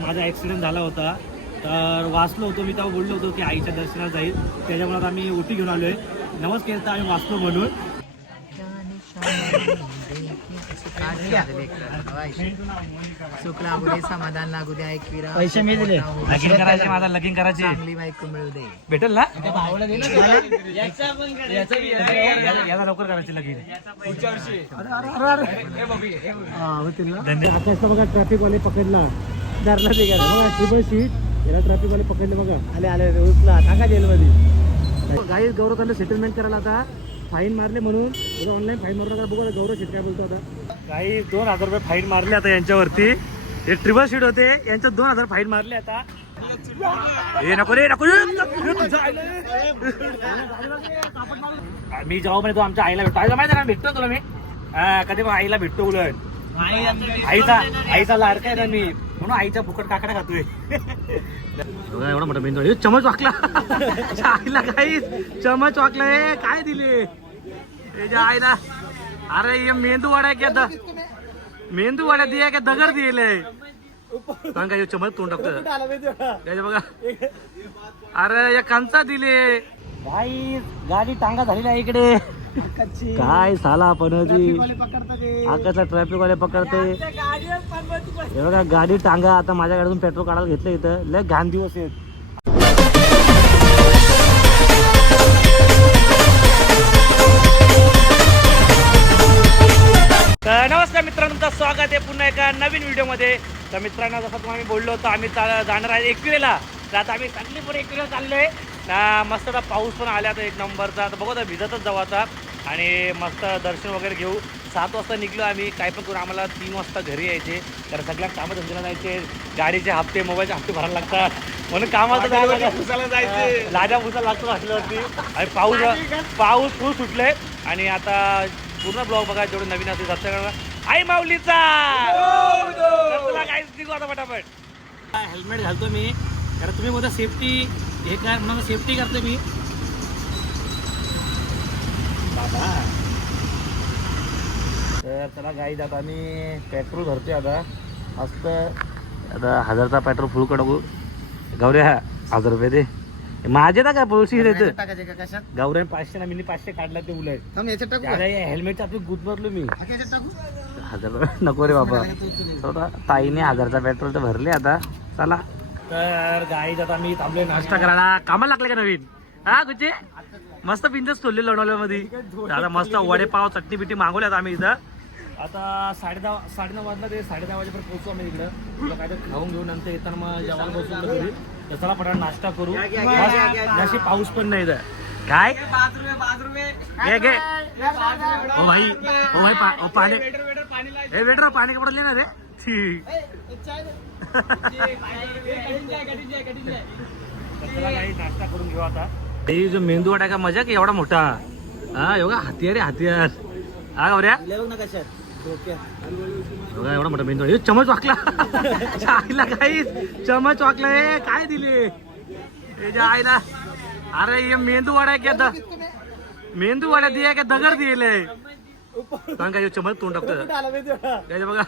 माझा ॲक्सिडेंट झाला होता. तर वाचलो होतो मी तेव्हा बोललो होतो की आईच्या दर्शनात जाईल. त्याच्यामुळे आता आम्ही उटी घेऊन आलोय. नमस्कार केलं आम्ही वाचलो म्हणून. सुखला पुढे समाधान लागू दे ऐकविरा पैसे मी दिले लगीन करायचे माझा लगीन करायचे. चांगली बायको मिळू दे. भेटेल ना? याचा लवकर करायचे लगीन धन्यवाद आता बघा ट्रॅफिक वाले पकडला. धरला ते का बघा ट्रिपल सीट. याला ट्रॅफिक वाले पकडले बघा. आले आले उचला. टाका जेलमध्ये. काही गौरव त्यांना सेटलमेंट करायला आता. फाईन मारले म्हणून. ऑनलाईन फाईन मारला का? बघा गौरव शेट काय बोलतो आता. काही दोन हजार रुपये फाईन मारले आता यांच्यावरती. हे ट्रिपल सीट होते. यांच्यात दोन हजार फाईन मारले आता. ए नको रे नको. मी जेव्हा म्हणे तो आमच्या आईला भेटतो. आईला माहिती आहे ना भेटतो तुला मी. हा, कधी पण आईला भेटतो उलट. आईचा आईचा लाडका आहे ना मी. म्हणून आईच्या फुकट काकडा खातोय. एवढा मोठा मेंदू चमच वाकला. आईला काही चमच वाकला. हे काय दिले? त्याच्या आईला. अरे हे मेंदू वाडा की द मेंदू वाड्या दिया की दगड दिले? सांग काय चमच तोंड टाकतो त्याच्या बघा. अरे या कंचा दिले. गाई गाडी टांगा झालेली आहे इकडे. काय साला आपण आकाशला ट्रॅफिक वाले पकडते हे बघा गाडी टांगा. आता माझ्या गाडीतून पेट्रोल काढायला घेतलं इथं. लय घाण दिवस आहेत. तर नमस्कार मित्रांनो तुमचं स्वागत आहे पुन्हा एका नवीन व्हिडिओमध्ये. तर मित्रांनो जसं तुम्हाला मी बोललो होतो आम्ही जाणार आहे एकविरेला. तर आता आम्ही चांगली पण एकविरेला चाललोय. ना मस्त आता पाऊस पण आला आता एक नंबरचा. तर बघू आता भिजतच जाऊ आता. आणि मस्त दर्शन वगैरे घेऊ. सात वाजता निघलो आम्ही. काय पण करून आम्हाला तीन वाजता घरी यायचे. तर सगळ्या कामं धंद्याला जायचे गाडीचे हप्ते मोबाईलचे हप्ते भरायला लागतात. म्हणून कामाला जायचं. लाजा भुसा लागतो असल्यावरती. आणि पाऊस पाऊस फुल सुटले आणि आता पूर्ण ब्लॉग बघा जेवढे नवीन असते सबस्क्राईब आई माऊलीचा! तर तुला काहीच निघू आता पटापट. हेल्मेट घालतो मी. कारण तुम्ही बोलता सेफ्टी हे काय म्हणून सेफ्टी करतो मी. बाबा. तर चला गाई आता आम्ही पेट्रोल भरतोय आता. मस्त. आता हजारचा पेट्रोल फुल कडू गौऱ्या हजार रुपये दे. माझे ना काय पळशी देत टाकायचे का कशात? गौऱ्या पाचशे ना मी पाचशे काढला ते उलट. हेल्मेटच्या आपली गुद भरलो मी. हजार नको रे बाबा. ताईने हजारचा पेट्रोल तर भरले आता. चला. तर गाईत आता मी थांबले नाश्ता करायला. कामाला लागले का नवीन? हा गुच्चे? मस्त पिंजच सोडले लोणावल्यामध्ये आता मस्त वडेपाव चटणी बिट्टी मागवले आता आम्ही इथं. आता साडे दहा साडे नऊ वाजता ते साडे दहा वाजेपर्यंत पोहोचू आम्ही इकडं. तुला काय तर खाऊन घेऊन नंतर येताना मग जेवायला बसून तर घरी. तर चला पटा नाश्ता करू. जशी पाऊस पण नाही इथं. काय? घे घे ओ भाई ओ भाई पाणी ए वेटर पाणी कपडा लेना रे. ठीक. चला काही नाश्ता करून घेऊ आता. हे जो मेंदू वडा का मजा की एवढा मोठा? हा एवढा हतियार आहे हतियार हा गौऱ्या? बघा एवढा मोठा मेंदू चमच वाकला. आईला काही चमच वाकला. हे काय दिले? हे जे आईला. अरे हे मेंदू वडा की द मेंदू वडा दिया का दगड दिले? सांग काय चमच तोंड टाकतो त्याच्या बघा.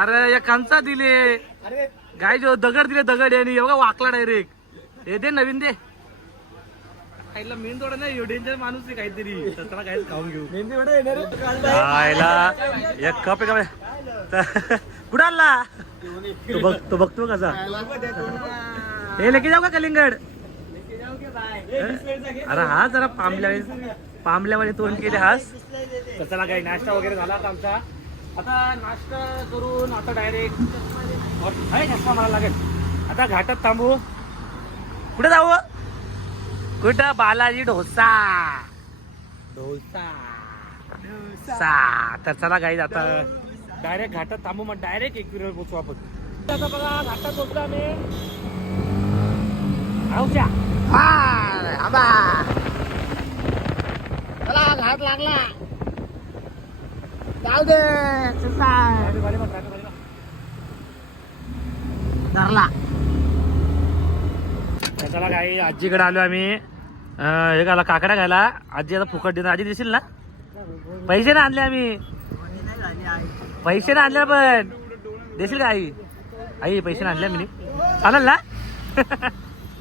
अरे या कंचा दिले. गाय जो दगड दिले दगड आणि बघा वाकला डायरेक्ट हे दे नवीन दे. खायला मेन थोडा नाही डेंजर माणूस आहे काहीतरी. तर त्याला काहीच खाऊन घेऊ. खायला एक कप आहे का तर- कुठं तो बघ तो बघतो कसा. हे लेके जाऊ का कलिंगड? अरे हा जरा पामल्या पामल्यामध्ये तोंड केले हास. चला काही नाश्ता वगैरे झाला आता आमचा. आता नाश्ता करून आता डायरेक्ट आहे नाश्ता मला लागेल. आता घाटात थांबू. कुठे जाऊ? कुठं? बालाजी डोसा डोसा डोसा तर चला काही आता डायरेक्ट घाटात थांबू मग डायरेक्ट एकविरीवर पोचू आपण. आता बघा घाटात पोचलो आम्ही. आऊच्या चला घाट लागला. जाऊ दे धरला. चला काही आजीकडे आलो आम्ही. हे घाला काकड्या घाला. आजी आता फुकट देणार. आजी देशील ना? पैसे ना आणले आम्ही. पैसे ना आणले पण. देशील का आई? आई पैसे ना आणले मी चालेल ना?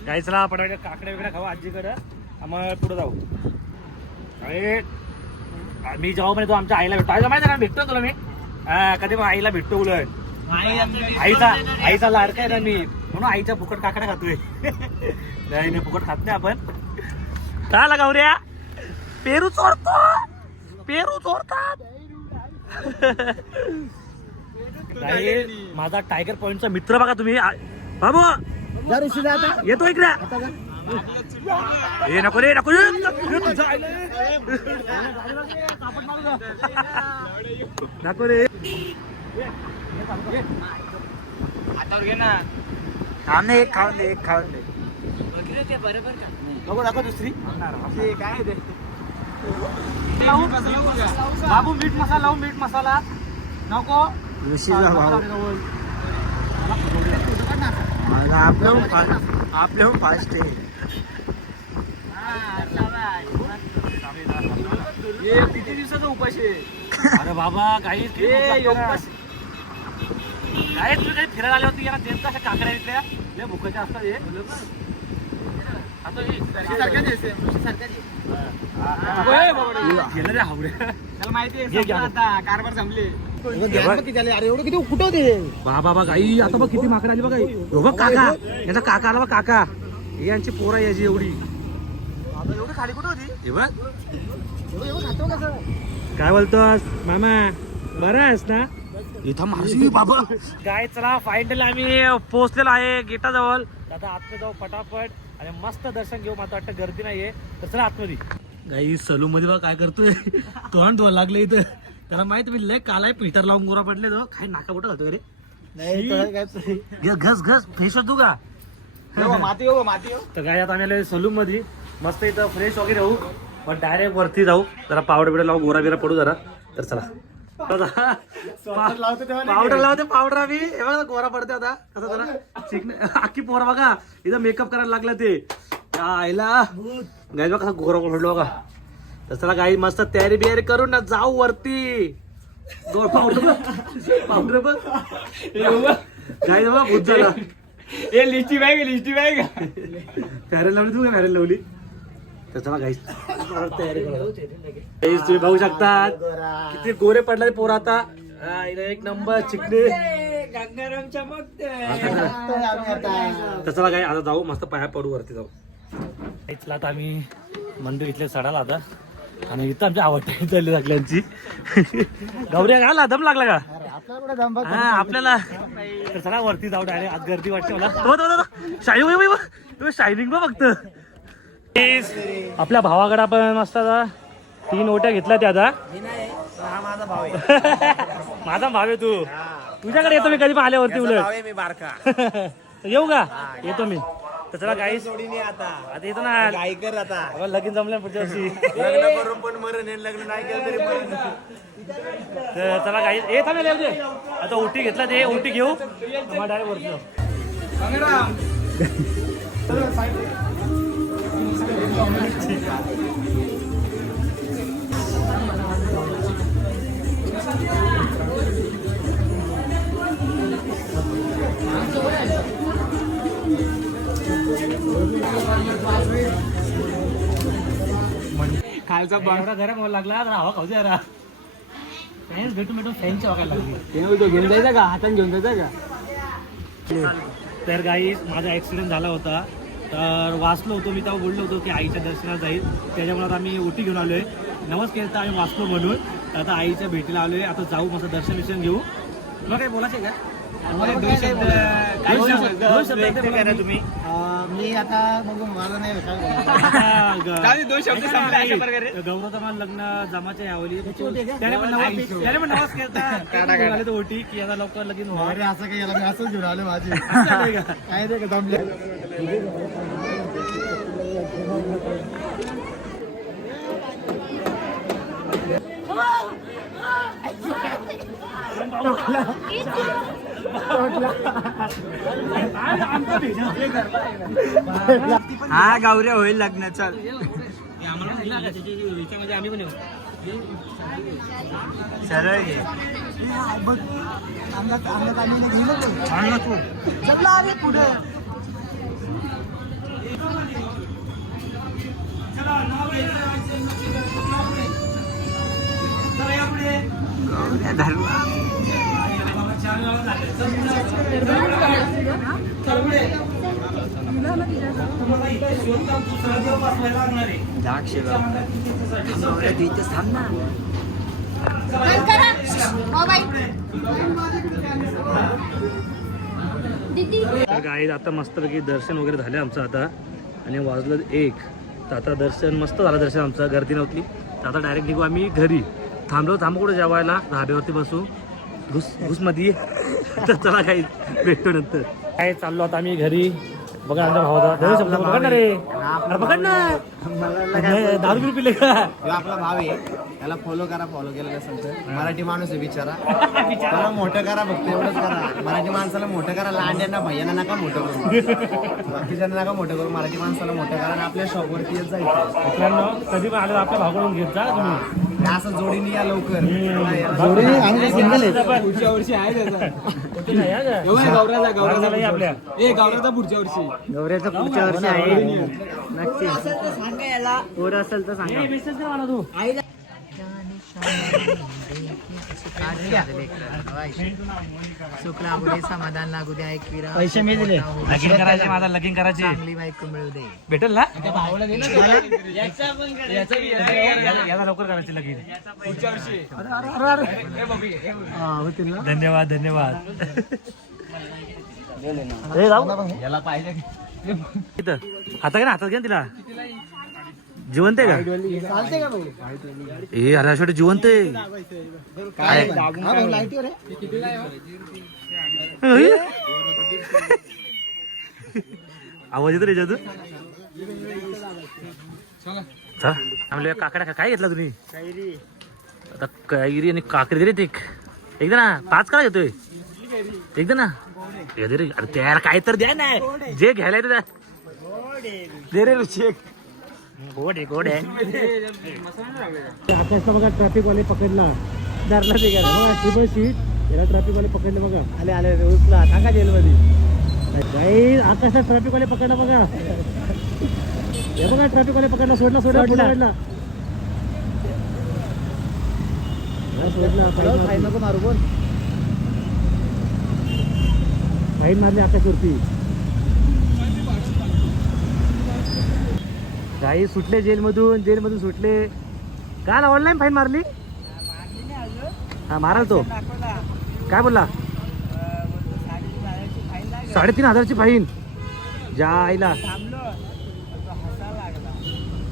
गाईचला पटापट काकडे वगैरे खाऊ आजीकडं. मग पुढे जाऊ. अरे मी जेव्हा म्हणे तो आमच्या आईला भेटतो. आईला माहिती ना भेटतो तुला मी? कधी पण आईला भेटतो उलट. आईचा आईचा लाडका आहे ना मी. म्हणून आईच्या फुकट काकड्या खातोय. नाही नाही फुकट खात नाही आपण. काय लागा रे पेरू चोरतो. पेरू चोरतात माझा टायगर पॉइंटचा मित्र बघा तुम्ही. आ- बाबू येतो इकडे. ए नको रे नको रे. नको रे. खाऊन दे एक खाऊन दे एक खाऊन दे. नको नको दुसरी. काय ते? लावू? बाबू मीठ मसाला लावू मीठ मसाला. नको. ऋषीचा भाऊ आपल्याहून फास्ट आपल्याहून फास्ट आहे. किती दिवसाचा उपाशी अरे बाबा काही काय तुम्ही काही फिरायला आले होते याला देत कशा काकड्या इथल्या? लय भुकाच्या असतात हे. आता हे- गेलं आता. कारभार संपले. किती कुठं होते बा बाबा गाई आता बघ किती माकडे आली बघा हो बघ काका. याचा काका आला बघ काका. हे यांची पोरा याची एवढी. एवढी खाली कुठं होती? हे बघ. एवढं एवढं खातो कसं काय बोलतोस? मामा बरं आहेस ना? इथं मारशी बाबा. काय चला फायनल आम्ही पोहोचलेलो आहे गेटाजवळ. आता आतमध्ये जाऊ फटाफट आणि मस्त दर्शन घेऊ मला वाटतं गर्दी नाहीये. तर चला आतमध्ये. गाई सलू मध्ये बघा काय करतोय. तोंड धुवा लागले इथं. त्याला माहीत मी लय कालाय पीटर लावून गोरा पडले तो. काय नाका बोटा घालतो रे? नाही तर काय घ- घस घस. फ्रेश होतो का? माती हो माती हो. तर काय आता आम्ही आलोय सलून मध्ये मस्त इथं फ्रेश वगैरे होऊ. पण डायरेक्ट वरती जाऊ. जरा पावडर बिवडर लावू गोरा बिरा पडू जरा. तर चला. पावडर लावते पावडर आम्ही. बघा गोरा पडते आता. कसं जरा चिकन अख्खी पोर बघा. इथं मेकअप करायला लागला ते. त्या आईला गाई बघा कसा गोरा पडलो बघा. तर चला गाई मस्त तयारी बियारी करून ना जाऊ वरती. गो- पावडर बघ. गाई बघा. भूत झाला. ए लिस्टी बॅग लिस्टी बॅग. फॅरेल लावली तू काय फॅरेल लावली? तर चला गाईस तयारी गाईस तुम्ही बघू शकता किती गोरे पडले पोर आता. एक नंबर चिकने. गंगाराम चमकते तर चला काय आता जाऊ. मस्त पाया पडू वरती जाऊ. इथला आता आम्ही मंदिर इथले सडाला आता. आणि इथं आमची आवडते चालली सगळ्यांची. गौऱ्या घाला दम लागला का? हा आपल्याला. तर चला वरती जाऊ डायरेक्ट आज गर्दी वाटते मला. तो तो शायनिंग शायनिंग बघ फक्त. आपल्या भावाकडे आपण मस्त तीन ओट्या घेतल्या त्या आता. हा माझा आहे. माझा भाव आहे तू. तुझ्याकडे येतो मी कधी पण आल्यावरती उलट. येऊ का? येतो मी. तर चला काही जोडीने आता. आता येतो ना गायकर आता. आपण लगीन जमलं पुढच्या वर्षी. लग्न करून पण मरण आहे लग्न नाही केलं तरी मरण तर चला काही ए थांबेल आता ओटी घेतला ते ओटी घेऊ. मग डायरेक्ट वरती खालचा एवढा गरम व्हायला लागला जरा हवा खाऊ जरा. फॅन्स भेटून भेटून फॅनची हवा लागली. तो घेऊन जायचा का? हाताने घेऊन जायचा का? तर गाई माझा ॲक्सिडेंट झाला होता. तर वाचलो होतो मी तेव्हा बोललो होतो की आईच्या दर्शनात जाईल. त्याच्यामुळे आता आम्ही ओटी घेऊन आलोय. नवस केलं तर आम्ही वाचलो म्हणून. तर आता आईच्या भेटीला आलोय. आता जाऊ मस्त दर्शन विर्शन घेऊ. तुला काही बोलायचं आहे का? तुम्ही. मी आता बघू मला नाही दोन शब्द संपले अशा आई, प्रकारे. गौरवचं मला लग्न जमाच्या यावली होती का? त्याने पण नवस त्याने पण नवस केला तो ओटी की आता लवकर लगीन व्हा अरे असं काही याला मी असंच आलो माझी? काय नाही का जमले. हा गावऱ्या होईल लग्न चल. हे आम्हाला पण दिला गाईज आता मस्तपैकी दर्शन वगैरे झालं आमचं आता. आणि वाजलं एक. तर आता दर्शन मस्त झालं दर्शन आमचं. गर्दी नव्हती. तर आता डायरेक्ट निघू आम्ही घरी. थांबलो थांबू कुठे जेवायला? धाब्यावरती बसू. घुस घुसमध्ये तर चला काही भेटतो नंतर. काय चाललो आता आम्ही घरी? बघा आमच्या भावाचा घरी शब्द ना रे अरे पकड ना. नाही, दारू बिरू पिले का? ह्यो आपला भाव आहे. त्याला फॉलो करा फॉलो केलं नसेल तर मराठी माणूस आहे बिचारा. त्याला मोठं करा फक्त एवढंच करा. मराठी माणसाला मोठं करा लहान भैयांना नका मोठं करू. बाकीच्यांना नका मोठं करू. मराठी माणसाला मोठं करा आणि आपल्या शॉपवरती येत जायचं मित्रांनो कधी पण आलं आपल्या भावाकडून घेत जा तुम्ही. असं जोडीने या लवकर. पुढच्या वर्षी आहे त्याचा. नाही, हा का? गौराचा गौराचा नाही आपल्या. ए गौराचा पुढच्या वर्षी. गौऱ्याचं पुढच्या वर्षी आहे. नक्की. पोरं असेल तर सांगा तू. सुख लागू दे समाधान लागू दे ऐकविरा पैसे मी दिले. लगीन करायचे माझा लगीन करायचे. चांगली बायको मिळू दे. भेटेल ना? याला लवकर करायचे लगीन. धन्यवाद धन्यवाद. याला पाहिजे. इथं. हातात घे ना हातात घे ना तिला. जिवंत आहे का? चालते का अरे अशा जिवंत आहे. काय? हा भाऊ लाईटीवर आहे. ए. आवाज येतो त्याच्यातून चला. आपल्या काकड्या काय घेतला तुम्ही? आता कैरी आणि काकडी दे रे ते एकदा ना पाच काय घेतोय. एकदा ना. हे दे रे अरे त्याला काय तर द्या ना. जे घ्यायला येतं त्या. दे रे चेक गोड आहे गोड आहे. आकाशला बघा ट्रॅफिक वाले पकडला. धरला ते ट्रिपल सीट याला ट्रॅफिक वाले पकडले बघा. आले आले उचला. टाका जेलमध्ये. काही आकाशात ट्रॅफिक वाले पकडला बघा. हे बघा ट्रॅफिक वाले पकडला. सोडला सोडला हा, बोल. फाईन मारली आकाशवरती. काही सुटले जेलमधून जेलमधून सुटले. काल ऑनलाईन फाईन मारली? हा माराल तो. काय बोलला? साडेतीन हजारची फाईन जा आईला.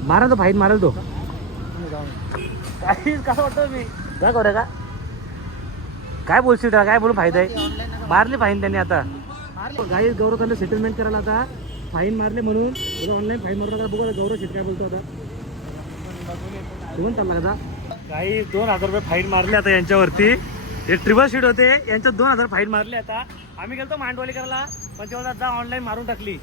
मारा तो फाईन मारेल तो. काही कसं वाटतं मी? काय करू का काय बोलशील त्याला? काय बोलून फायदा आहे? मारली फाईन त्यांनी आता. काही गौरव त्यांना सेटलमेंट करायला आता. फाईन मारले म्हणून. ऑनलाईन फाईन मारला का बघू आता गौरव शेट काय बोलतो आता. शिवून चालला का काही दोन हजार रुपये फाईन मारले आता यांच्यावरती. हे ट्रिबल शीट होते. यांच्यात दोन हजार फाईन मारले आता. आम्ही गेलो मांडवाली करायला पण तेव्हा आता ऑनलाईन मारून टाकली.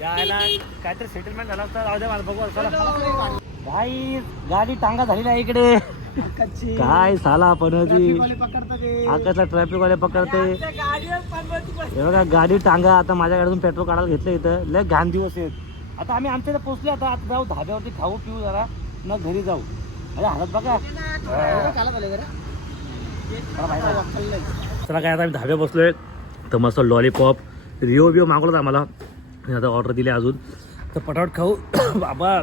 यायला काहीतरी सेटलमेंट झाला तर राहू दे मला बघू. भाई गाडी टांगा झालेली आहे इकडे. काय साला पण आकाशला ट्रॅफिक वाले पकडते हे बघा गाडी टांगा. आता माझ्या गाडीतून पेट्रोल काढायला घेतलं इथं. लय घाण दिवस आहेत. आता आम्ही आमच्या इथं पोहोचले. आता आता जाऊ धाब्यावरती खाऊ पिऊ जरा. मग घरी जाऊ. अरे हालत बघा. चला काय आता आम्ही धाब्या बसलोय. तर मस्त लॉलीपॉप रिओ बिओ मागवलं आम्हाला. आता ऑर्डर दिली अजून. तर पटापट खाऊ. बाबा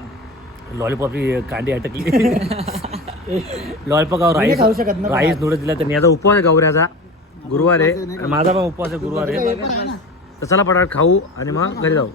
लॉलीपॉपची कांडी अटकली. लॉलीपॉप राईस खाऊ शकत राईस नूडल्स दिला त्यांनी. आता उपवास आहे गौऱ्याचा गुरुवार आहे. आणि माझा पण उपवास आहे गुरुवार आहे. तर चला पटापट खाऊ आणि मग घरी जाऊ.